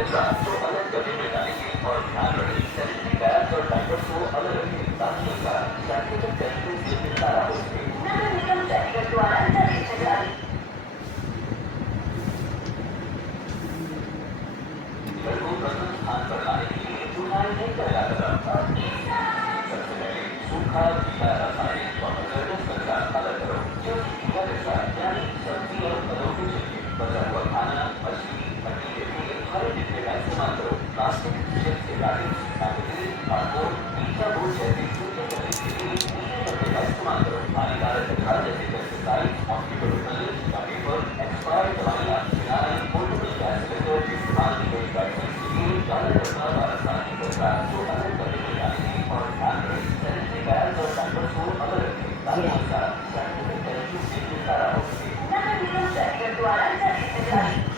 कचरा जो अलग गड्ढे में डालेंगे और ध्यान रखें सैनिटरी पैड्स और डायपर्स को अलग रखें ताकि उनका सैनिटाइजर तरीके से निपटारा हो सके। नगर निगम चंडीगढ़ द्वारा निर्देशित जारी। जल को प्रथम स्थान पर लाने के लिए उठाए गए पहला कदम। सबसे पहले सूखा गीला रासायनिक और जैविक कचरा अलग करो क्योंकि गीला कचरा यानी सब्जी और फलों के छिलके बचा हुआ खाना मछली हड्डी के लिए हरे डिब्बे का इस्तेमाल करो। प्लास्टिक चिप्स के packet packages cardboard pizza board जैसे सूखे कचरे के लिए दूसरे डब्बे का इस्तेमाल करो। हानिकारक कचरा जैसे पेस्टिसाइड मॉस्किटो रिपेलेंट या पेपर एक्सपायर्ड दवाइयाँ फिनाइल पोर्टेबल गैस सिलेंडर इस्तेमाल की गई वैक्सीन के लिए ज्यादा कचरा व रासायनिक कचरा जो अलग करने में डालेंगे और ध्यान रखें सैनिटरी पैड्स और डायपर्स को अलग रखें ताकि उनका सैनिटाइजर तरीके से निपटारा हो सके। नगर निगम चंडीगढ़ द्वारा जारी।